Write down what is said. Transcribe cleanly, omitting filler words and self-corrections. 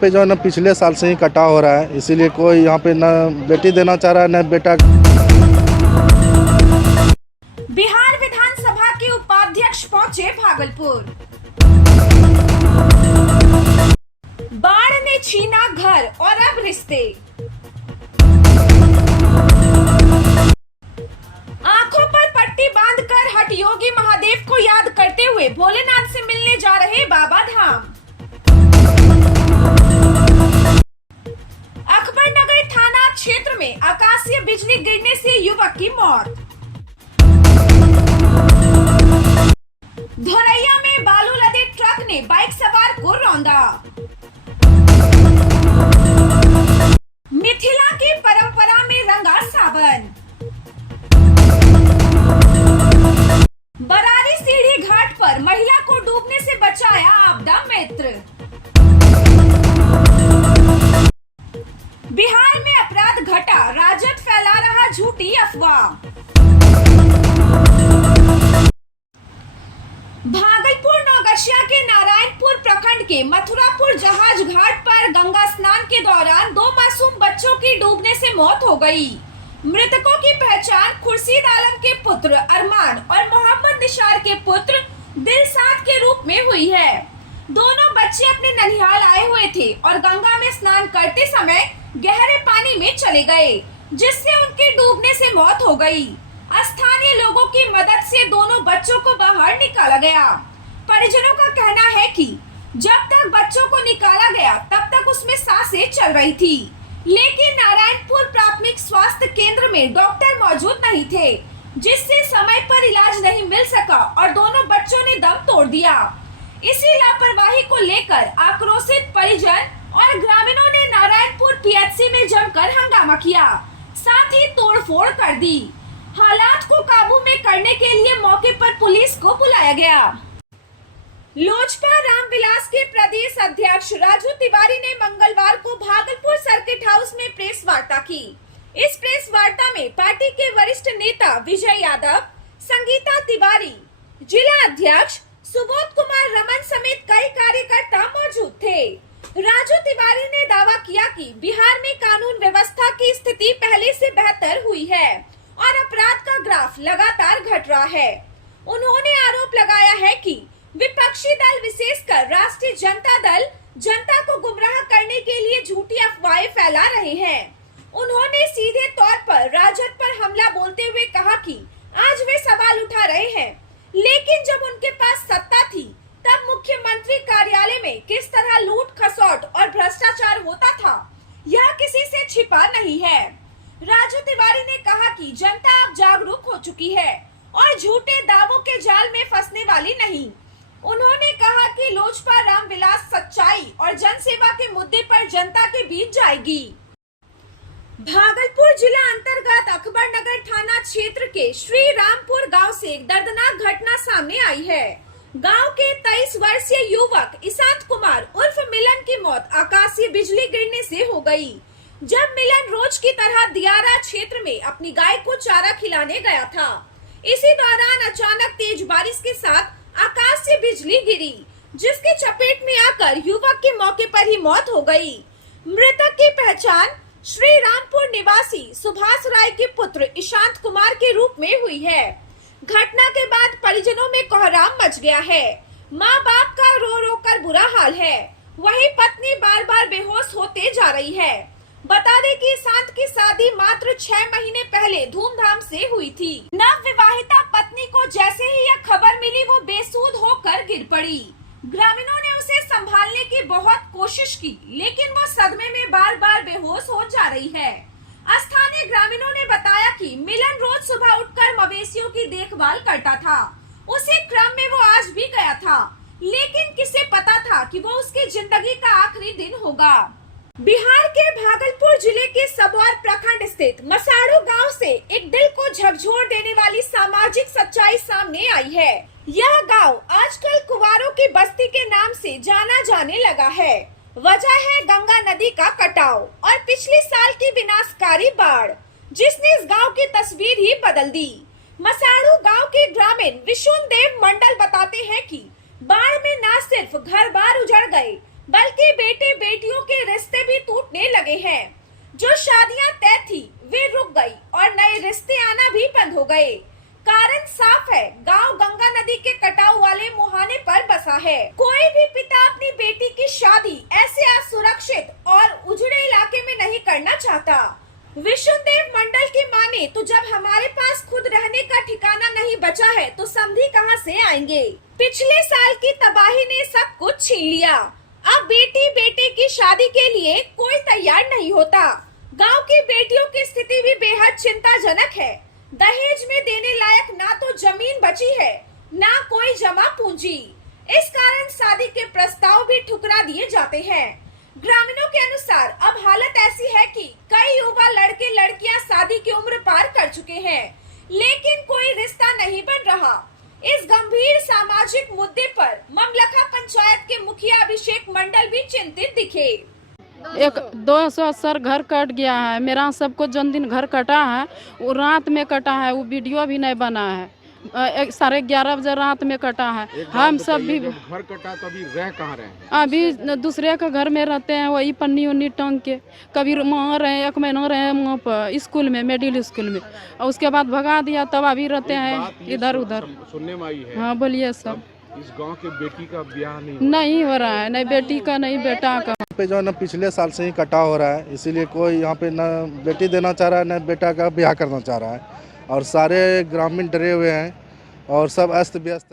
पे जो है ना पिछले साल से ही कटाव हो रहा है, इसीलिए कोई यहाँ पे ना बेटी देना चाह रहा है न बेटा। बिहार विधानसभा के उपाध्यक्ष पहुंचे भागलपुर। बाढ़ ने छीना घर और अब रिश्ते। आंखों पर पट्टी बांधकर हठ योगी महादेव को याद करते हुए भोलेनाथ से मिलने जा रहे बाबा धाम। अकबरनगर थाना क्षेत्र में आकाशीय बिजली गिरने से युवक की मौत। धोरैया में बालू लदे ट्रक ने बाइक सवार को रौंदा। मिथिला की परंपरा में रंगा सावन। बरारी सीढ़ी घाट पर महिला को डूबने से बचाया आपदा मित्र। बिहार में अपराध घटा, राजद फैला रहा झूठी अफवाह। भागलपुर नौगछिया के नारायणपुर प्रखंड के मथुरापुर जहाज घाट पर गंगा स्नान के दौरान 2 मासूम बच्चों की डूबने से मौत हो गई। मृतकों की पहचान खुर्शीद आलम के पुत्र अरमान और मोहम्मद निशार के पुत्र दिलशाद के रूप में हुई है। दोनों बच्चे अपने ननिहाल आए हुए थे और गंगा में स्नान करते समय गहरे पानी में चले गए, जिससे उनकी डूबने से मौत हो गई। स्थानीय लोगों की मदद से दोनों बच्चों को बाहर निकाला गया। परिजनों का कहना है कि जब तक बच्चों को निकाला गया तब तक उसमें सांसें चल रही थी, लेकिन नारायणपुर प्राथमिक स्वास्थ्य केंद्र में डॉक्टर मौजूद नहीं थे, जिससे समय पर इलाज नहीं मिल सका और दोनों बच्चों ने दम तोड़ दिया। इसी लापरवाही को लेकर आक्रोशित परिजन और ग्रामीणों ने नारायणपुर पीएचसी में जमकर हंगामा किया, साथ ही तोड़फोड़ कर दी। हालात को काबू में करने के लिए मौके पर पुलिस को बुलाया गया। लोजपा रामविलास के प्रदेश अध्यक्ष राजू तिवारी ने मंगलवार को भागलपुर सर्किट हाउस में प्रेस वार्ता की। इस प्रेस वार्ता में पार्टी के वरिष्ठ नेता विजय यादव, संगीता तिवारी, जिला अध्यक्ष सुबोध कुमार रमन समेत कई कार्यकर्ता मौजूद थे। राजू तिवारी ने दावा किया कि बिहार में कानून व्यवस्था की स्थिति पहले से बेहतर हुई है और अपराध का ग्राफ लगातार घट रहा है। उन्होंने आरोप लगाया है कि विपक्षी दल विशेषकर राष्ट्रीय जनता दल जनता को गुमराह करने के लिए झूठी अफवाहें फैला रहे हैं। उन्होंने सीधे तौर पर राजद पर हमला बोलते हुए कहा कि आज वे सवाल उठा रहे हैं, लेकिन जब उनके पास सत्ता थी तब मुख्यमंत्री कार्यालय में किस तरह लूट खसोट और भ्रष्टाचार होता था, यह किसी से छिपा नहीं है। राजू तिवारी ने कहा कि जनता अब जागरूक हो चुकी है और झूठे दावों के जाल में फंसने वाली नहीं। उन्होंने कहा कि लोजपा रामविलास सच्चाई और जनसेवा के मुद्दे पर जनता के बीच जाएगी। भागलपुर जिला अंतर्गत अकबरनगर थाना क्षेत्र के श्री रामपुर गांव से एक दर्दनाक घटना सामने आई है। गांव के 23 वर्षीय युवक ईशांत कुमार उर्फ मिलन की मौत आकाशीय बिजली गिरने से हो गई। जब मिलन रोज की तरह दियारा क्षेत्र में अपनी गाय को चारा खिलाने गया था, इसी दौरान अचानक तेज बारिश के साथ आकाश से बिजली गिरी, जिसके चपेट में आकर युवक की मौके पर ही मौत हो गई। मृतक की पहचान श्री रामपुर निवासी सुभाष राय के पुत्र ईशांत कुमार के रूप में हुई है। घटना के बाद परिजनों में कोहराम मच गया है। माँ बाप का रो रो कर बुरा हाल है, वहीं पत्नी बार बार बेहोश होते जा रही है। बता दें कि ईशांत की शादी मात्र 6 महीने पहले धूमधाम से हुई थी। नव विवाहिता पत्नी को जैसे ही यह खबर मिली वो बेसुध होकर गिर पड़ी। ग्रामीणों ने उसे संभालने की बहुत कोशिश की, लेकिन वो सदमे में बार बार बेहोश हो जा रही है। स्थानीय ग्रामीणों ने बताया कि मिलन रोज सुबह उठकर मवेशियों की देखभाल करता था। उसी क्रम में वो आज भी गया था, लेकिन किसे पता था कि वो उसकी जिंदगी का आखिरी दिन होगा। बिहार के भागलपुर जिले के सबौर प्रखंड स्थित मसाड़ू गांव से एक दिल को झकझोर देने वाली सामाजिक सच्चाई सामने आई है। यह गांव आजकल कुंवारों की बस्ती के नाम से जाना जाने लगा है। वजह है गंगा नदी का कटाव और पिछले साल की विनाशकारी बाढ़, जिसने इस गांव की तस्वीर ही बदल दी। मसाड़ू गांव के ग्रामीण विशुन देव मंडल बताते हैं कि बाढ़ में न सिर्फ घर बार उजड़ गए, बल्कि बेटे बेटियों के लगे हैं। जो शादियां तय थी वे रुक गई और नए रिश्ते आना भी बंद हो गए। कारण साफ है, गांव गंगा नदी के कटाव वाले मुहाने पर बसा है। कोई भी पिता अपनी बेटी की शादी ऐसे असुरक्षित और उजड़े इलाके में नहीं करना चाहता। विष्णुदेव मंडल की माने तो जब हमारे पास खुद रहने का ठिकाना नहीं बचा है तो समधी कहां से आएंगे। पिछले साल की तबाही ने सब कुछ छीन लिया। अब बेटी बेटे की शादी के लिए कोई तैयार नहीं होता। गांव की बेटियों की स्थिति भी बेहद चिंताजनक है। दहेज में देने लायक ना तो जमीन बची है, ना कोई जमा पूंजी। इस कारण शादी के प्रस्ताव भी ठुकरा दिए जाते हैं। ग्रामीणों के अनुसार अब हालत ऐसी है कि कई युवा लड़के लड़कियां शादी की उम्र पार कर चुके हैं, लेकिन कोई रिश्ता नहीं बन रहा। इस गंभीर सामाजिक मुद्दे पर ममलखा पंचायत के मुखिया अभिषेक मंडल भी चिंतित दिखे। 200 घर कट गया है। मेरा सबको जन दिन घर कटा है वो रात में कटा है, वो वीडियो भी नहीं बना है। 11:30 बजे रात में कटा है। हम सब भी घर कटा तो अभी रह कहाँ रहे हैं? अभी दूसरे के घर में रहते हैं, वही पन्नी उन्नी टांग के। कभी वहाँ रहे, 1 महीना रहे वहाँ पर स्कूल में, मिडिल स्कूल में, और उसके बाद भगा दिया। तब अभी रहते हैं इधर उधर। सुनने में आई है। हाँ बोलिए सब। इस गांव के बेटी का ब्याह नहीं हो रहा है, नहीं बेटी का नहीं बेटा का। पे जो है ना पिछले साल से ही कटा हो रहा है, इसीलिए कोई यहाँ पे ना बेटी देना चाह रहा है, ना बेटा का ब्याह करना चाह रहा है। और सारे ग्रामीण डरे हुए हैं और सब अस्त व्यस्त है।